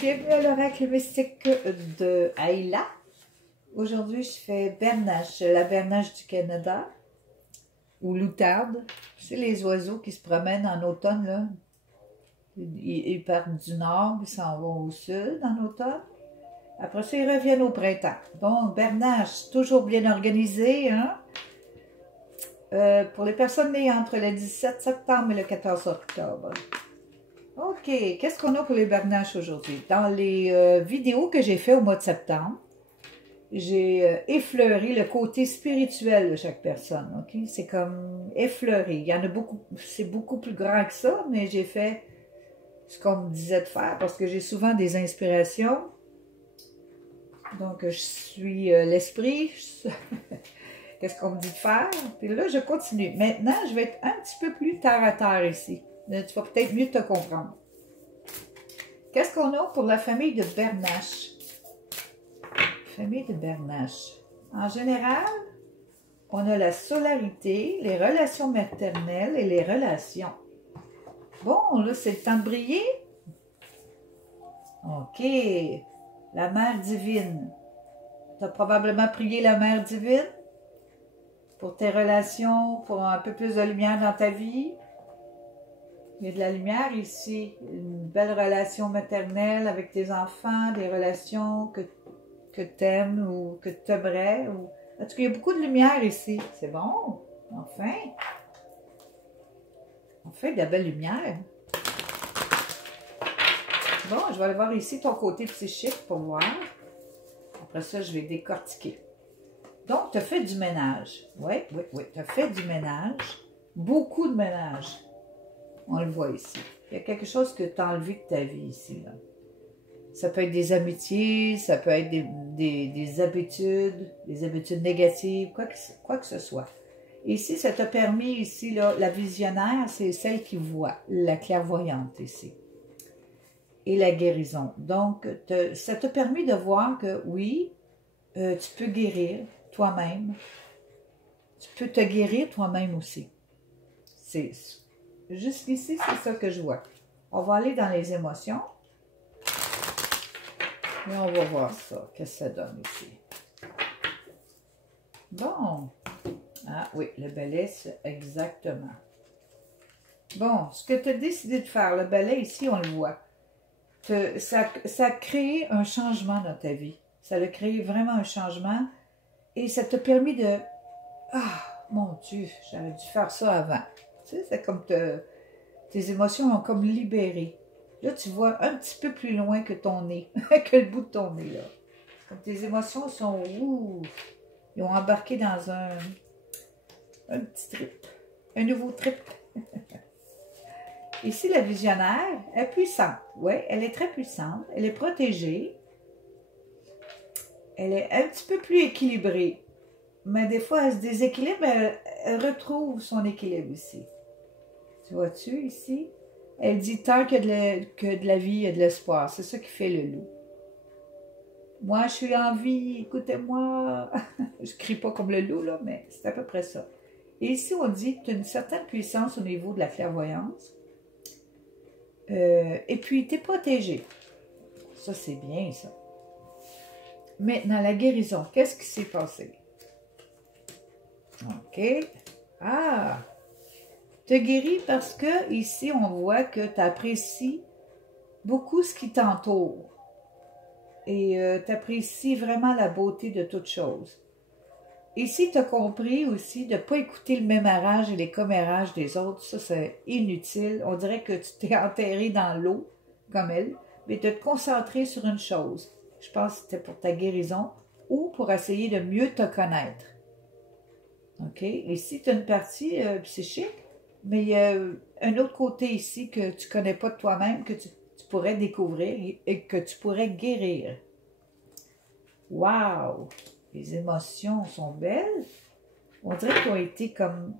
bienvenue à l'oracle mystique de Ayla. Aujourd'hui, je fais Bernache, la Bernache du Canada, ou l'outarde. C'est les oiseaux qui se promènent en automne, là. Ils partent du nord, ils s'en vont au sud en automne. Après ça, ils reviennent au printemps. Donc, Bernache, toujours bien organisé, hein? Pour les personnes nées entre le 17 septembre et le 14 octobre. OK, qu'est-ce qu'on a pour les bernaches aujourd'hui? Dans les vidéos que j'ai fait au mois de septembre, j'ai effleuré le côté spirituel de chaque personne, OK? C'est comme effleuré. Il y en a beaucoup, c'est beaucoup plus grand que ça, mais j'ai fait ce qu'on me disait de faire parce que j'ai souvent des inspirations. Donc, je suis l'esprit. Qu'est-ce qu'on me dit de faire? Puis là, je continue. Maintenant, je vais être un petit peu plus terre à terre ici. Là, tu vas peut-être mieux te comprendre. Qu'est-ce qu'on a pour la famille de Bernache? Famille de Bernache. En général, on a la solarité, les relations maternelles et les relations. Bon, là, c'est le temps de briller. OK. La Mère divine. Tu as probablement prié la Mère divine pour tes relations, pour un peu plus de lumière dans ta vie. Il y a de la lumière ici, une belle relation maternelle avec tes enfants, des relations que tu aimes ou que tu aimerais. En tout cas, il y a beaucoup de lumière ici. C'est bon, enfin. Enfin, de la belle lumière. Bon, je vais aller voir ici ton côté psychique pour voir. Après ça, je vais décortiquer. Donc, tu as fait du ménage. Oui, tu as fait du ménage. Beaucoup de ménage. On le voit ici. Il y a quelque chose que tu as enlevé de ta vie ici. Là. Ça peut être des amitiés, ça peut être des habitudes négatives, quoi que ce soit. Ici, ça t'a permis, ici, là, la visionnaire, c'est celle qui voit, la clairvoyante ici. Et la guérison. Donc, ça t'a permis de voir que, oui, tu peux guérir toi-même. Tu peux te guérir toi-même aussi. C'est jusqu'ici, c'est ça que je vois. On va aller dans les émotions. Et on va voir ça. Qu'est-ce que ça donne ici? Bon. Ah oui, le balai, exactement. Bon, ce que tu as décidé de faire, le balai ici, on le voit. Ça a créé un changement dans ta vie. Ça a créé vraiment un changement. Et ça t'a permis de... Ah, mon Dieu, j'aurais dû faire ça avant. Tu sais, c'est comme tes émotions ont comme libéré. Là, tu vois un petit peu plus loin que ton nez, que le bout de ton nez, là. Comme tes émotions sont... Ouh, ils ont embarqué dans un petit trip. Un nouveau trip. Ici, la visionnaire est puissante. Oui, elle est très puissante. Elle est protégée. Elle est un petit peu plus équilibrée. Mais des fois, elle se déséquilibre, elle retrouve son équilibre ici. Tu vois-tu ici? Elle dit tant que de la vie, il y a de l'espoir. C'est ça qui fait le loup. Moi, je suis en vie, écoutez-moi. Je crie pas comme le loup, là, mais c'est à peu près ça. Et ici, on dit que tu as une certaine puissance au niveau de la clairvoyance. Et puis, tu es protégé. Ça, c'est bien, ça. Maintenant, la guérison. Qu'est-ce qui s'est passé? OK. Ah! Tu guéris parce que ici, on voit que tu apprécies beaucoup ce qui t'entoure. Et tu apprécies vraiment la beauté de toute chose. Ici, tu as compris aussi de ne pas écouter le mémarrage et les commérages des autres. Ça, c'est inutile. On dirait que tu t'es enterré dans l'eau, comme elle, mais de te concentrer sur une chose. Je pense que c'était pour ta guérison ou pour essayer de mieux te connaître. OK? Ici, tu as une partie psychique, mais il y a un autre côté ici que tu ne connais pas de toi-même, que tu pourrais découvrir et que tu pourrais guérir. Wow! Les émotions sont belles. On dirait qu'elles ont été comme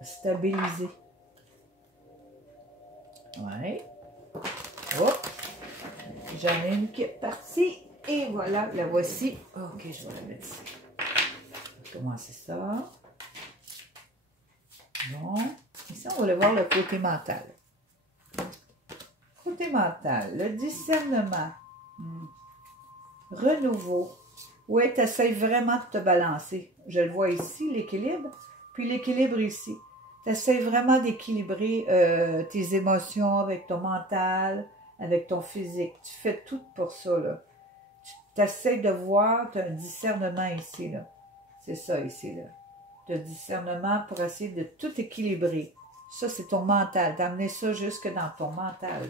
stabilisées. Ouais. Hop! J'en ai une qui est partie. Et voilà, la voici. OK, je vais la mettre ici. On va commencer ça. Bon. Ici, on va aller voir le côté mental. Côté mental, le discernement, renouveau. Oui, tu essaies vraiment de te balancer. Je le vois ici, l'équilibre, puis l'équilibre ici. Tu essaies vraiment d'équilibrer tes émotions avec ton mental, avec ton physique. Tu fais tout pour ça, là. Tu essaies de voir, tu as un discernement ici, là. C'est ça, ici, là. Tu as un discernement pour essayer de tout équilibrer. Ça, c'est ton mental, d'amener ça jusque dans ton mental.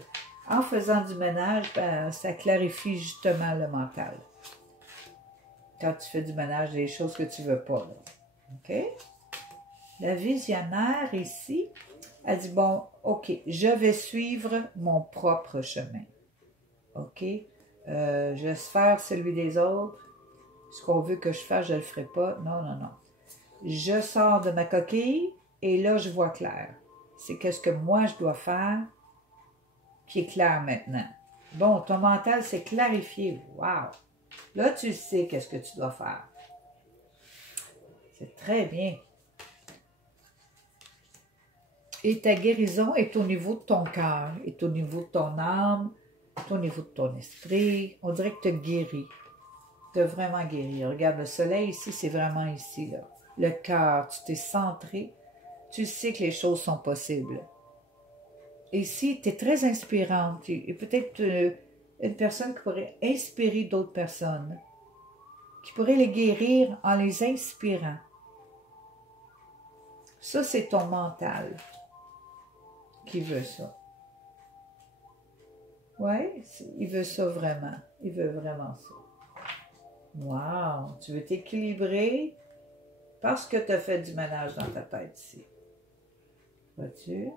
En faisant du ménage, ben, ça clarifie justement le mental. Quand tu fais du ménage, des choses que tu ne veux pas. Là. OK? La visionnaire ici, elle dit, bon, OK, je vais suivre mon propre chemin. OK? Je laisse faire celui des autres. Ce qu'on veut que je fasse, je ne le ferai pas. Non, non, non. Je sors de ma coquille et là, je vois clair. C'est qu'est-ce que moi, je dois faire qui est clair maintenant. Bon, ton mental s'est clarifié. Wow! Là, tu sais qu'est-ce que tu dois faire. C'est très bien. Et ta guérison est au niveau de ton cœur, est au niveau de ton âme, est au niveau de ton esprit. On dirait que tu as guéri. Tu as vraiment guéri. Regarde, le soleil ici, c'est vraiment ici, là. Le cœur, tu t'es centré. Tu sais que les choses sont possibles. Ici, tu es très inspirante. Et peut-être une personne qui pourrait inspirer d'autres personnes, qui pourrait les guérir en les inspirant. Ça, c'est ton mental qui veut ça. Oui, il veut ça vraiment. Il veut vraiment ça. Wow! Tu veux t'équilibrer parce que tu as fait du ménage dans ta tête ici. Vois-tu?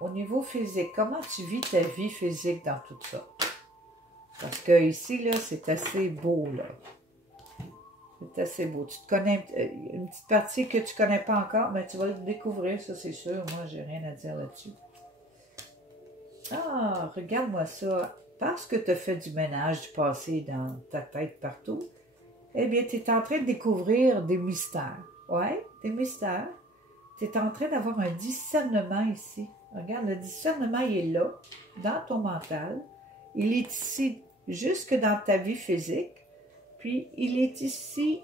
Au niveau physique, comment tu vis ta vie physique dans tout ça? Parce que ici, là, c'est assez beau, là. C'est assez beau. Tu te connais une petite partie que tu ne connais pas encore, mais tu vas le découvrir, ça c'est sûr. Moi, j'ai rien à dire là-dessus. Ah, regarde-moi ça. Parce que tu as fait du ménage du passé dans ta tête partout, eh bien, tu es en train de découvrir des mystères. Ouais, des mystères. Tu es en train d'avoir un discernement ici. Regarde, le discernement, il est là, dans ton mental. Il est ici, jusque dans ta vie physique. Puis, il est ici,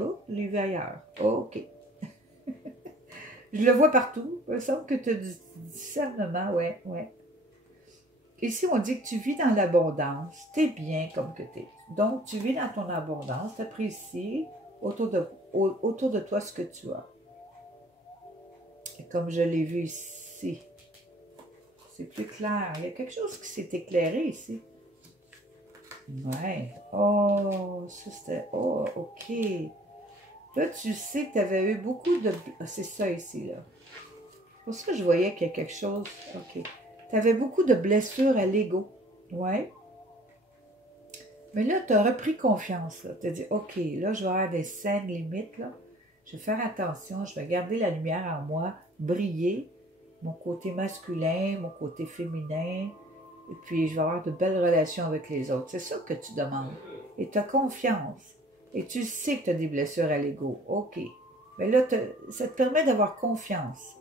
oh, il est ailleurs. Oh, OK. Je le vois partout. Il me semble que tu as du discernement, ouais, ouais. Ici, on dit que tu vis dans l'abondance. Tu es bien comme que tu es. Donc, tu vis dans ton abondance. Tu apprécies autour de toi ce que tu as. Et comme je l'ai vu ici, c'est plus clair. Il y a quelque chose qui s'est éclairé ici. Ouais. Oh, ça c'était... Oh, OK. Là, tu sais que tu avais eu beaucoup de... Ah, c'est ça ici, là. C'est pour ça que je voyais qu'il y a quelque chose... OK. Tu avais beaucoup de blessures à l'ego. Ouais. Mais là, tu as repris confiance, là. Tu as dit, OK, là, je vais avoir des saines limites, là. Je vais faire attention, je vais garder la lumière en moi, briller, mon côté masculin, mon côté féminin, et puis je vais avoir de belles relations avec les autres. C'est ça que tu demandes. Et tu as confiance. Et tu sais que tu as des blessures à l'ego. OK. Mais là, ça te permet d'avoir confiance.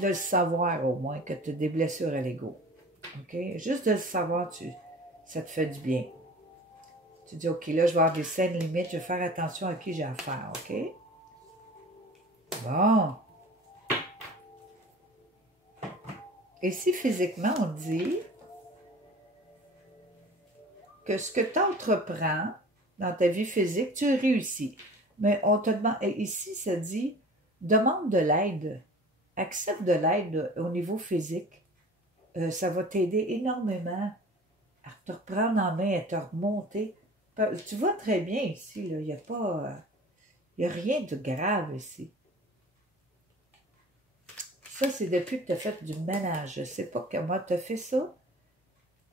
De le savoir au moins que tu as des blessures à l'ego. OK? Juste de le savoir, ça te fait du bien. Tu dis, OK, là, je vais avoir des saines limites, je vais faire attention à qui j'ai affaire, OK? Bon. Et si physiquement, on dit que ce que tu entreprends dans ta vie physique, tu réussis. Mais on te demande, ici, ça dit, demande de l'aide. Accepte de l'aide au niveau physique. Ça va t'aider énormément à te reprendre en main, à te remonter. Tu vois très bien ici, là, il n'y a pas... il n'y a rien de grave ici. Ça, c'est depuis que tu as fait du ménage. Je ne sais pas comment tu as fait ça,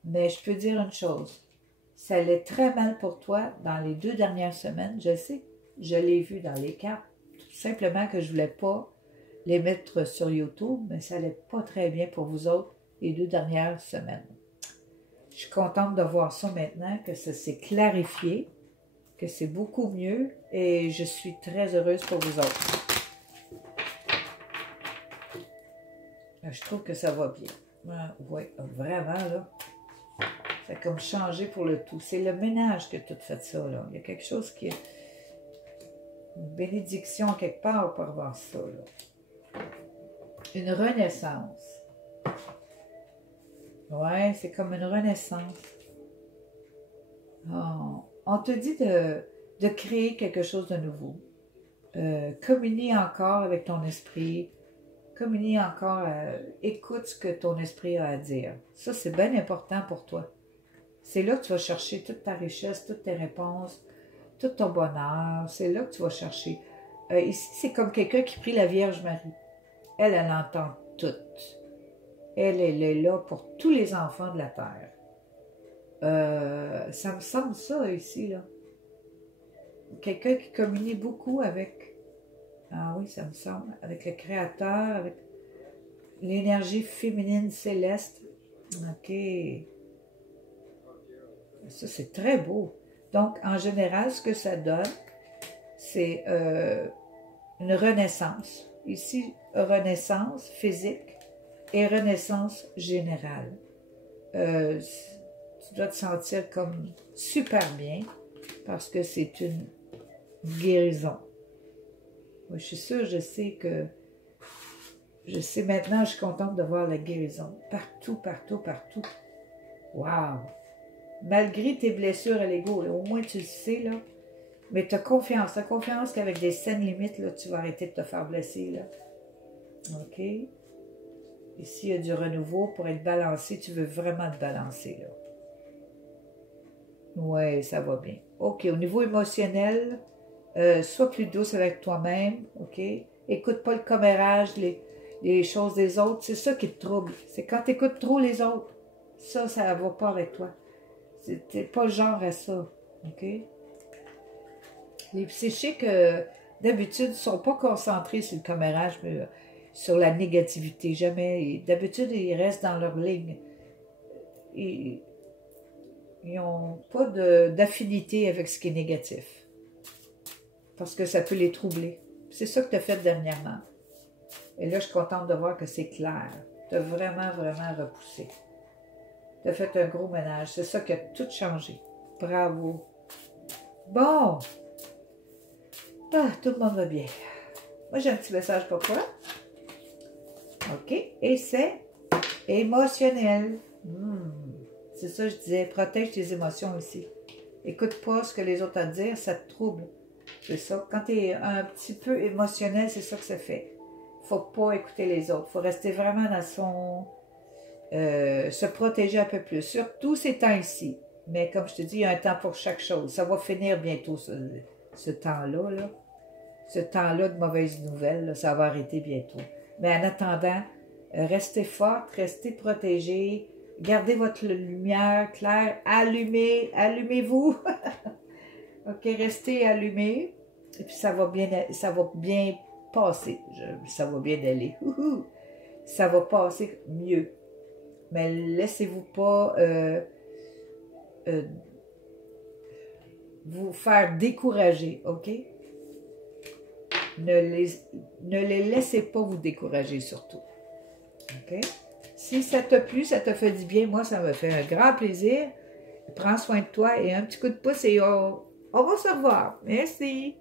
mais je peux dire une chose. Ça allait très mal pour toi dans les 2 dernières semaines. Je sais, je l'ai vu dans les cartes. Tout simplement que je ne voulais pas les mettre sur YouTube, mais ça n'allait pas très bien pour vous autres les 2 dernières semaines. Je suis contente de voir ça maintenant, que ça s'est clarifié, que c'est beaucoup mieux et je suis très heureuse pour vous autres. Je trouve que ça va bien. Oui, vraiment, là. Ça a comme changé pour le tout. C'est le ménage qui a tout fait ça, là. Il y a quelque chose qui est... Une bénédiction quelque part pour voir ça, là. Une renaissance. Ouais, c'est comme une renaissance. Oh. On te dit de créer quelque chose de nouveau. Communie encore avec ton esprit. Communie encore, écoute ce que ton esprit a à dire. Ça, c'est bien important pour toi. C'est là que tu vas chercher toute ta richesse, toutes tes réponses, tout ton bonheur. C'est là que tu vas chercher. Ici, c'est comme quelqu'un qui prie la Vierge Marie. Elle entend tout. Elle est là pour tous les enfants de la terre. Ça me semble ça ici, là. Quelqu'un qui communie beaucoup avec... Ah oui, ça me semble. Avec le Créateur, avec l'énergie féminine céleste. OK. Ça, c'est très beau. Donc, en général, ce que ça donne, c'est une renaissance. Ici, renaissance physique et renaissance générale. Tu dois te sentir comme super bien parce que c'est une guérison. Moi, je suis sûre, je sais maintenant, je suis contente de voir la guérison. Partout, partout, partout. Wow! Malgré tes blessures à l'ego, au moins tu le sais, là. Mais tu as confiance qu'avec des saines limites, là, tu vas arrêter de te faire blesser, là. OK? Ici, il y a du renouveau pour être balancé. Tu veux vraiment te balancer, là. Oui, ça va bien. OK, au niveau émotionnel, sois plus douce avec toi-même, OK? Écoute pas le commérage, les choses des autres. C'est ça qui te trouble. C'est quand tu écoutes trop les autres. Ça ne va pas avec toi. T'es pas le genre à ça, OK? Les psychiques, d'habitude, ne sont pas concentrés sur le commérage, mais sur la négativité. Jamais. D'habitude, ils restent dans leur ligne. Ils n'ont pas d'affinité avec ce qui est négatif. Parce que ça peut les troubler. C'est ça que tu as fait dernièrement. Et là, je suis contente de voir que c'est clair. Tu as vraiment, vraiment repoussé. Tu as fait un gros ménage. C'est ça qui a tout changé. Bravo. Bon. Ah, tout le monde va bien. Moi, j'ai un petit message pour toi. OK. Et c'est émotionnel. C'est ça que je disais. Protège tes émotions aussi. Écoute pas ce que les autres ont à dire. Ça te trouble. C'est ça. Quand tu es un petit peu émotionnel, c'est ça que ça fait. Faut pas écouter les autres. Faut rester vraiment dans son... se protéger un peu plus. Surtout ces temps-ci. Mais comme je te dis, il y a un temps pour chaque chose. Ça va finir bientôt, ce temps-là. Là. Ce temps-là de mauvaises nouvelles, là, ça va arrêter bientôt. Mais en attendant, restez forte, restez protégée. Gardez votre lumière claire. Allumez-vous. OK, restez allumés. Et puis ça va bien passer. Ça va bien aller. Ça va passer mieux. Mais laissez-vous pas vous faire décourager, OK? Ne les laissez pas vous décourager surtout. OK? Si ça t'a plu, ça te fait du bien, moi, ça me fait un grand plaisir. Prends soin de toi et un petit coup de pouce et on va se revoir. Merci.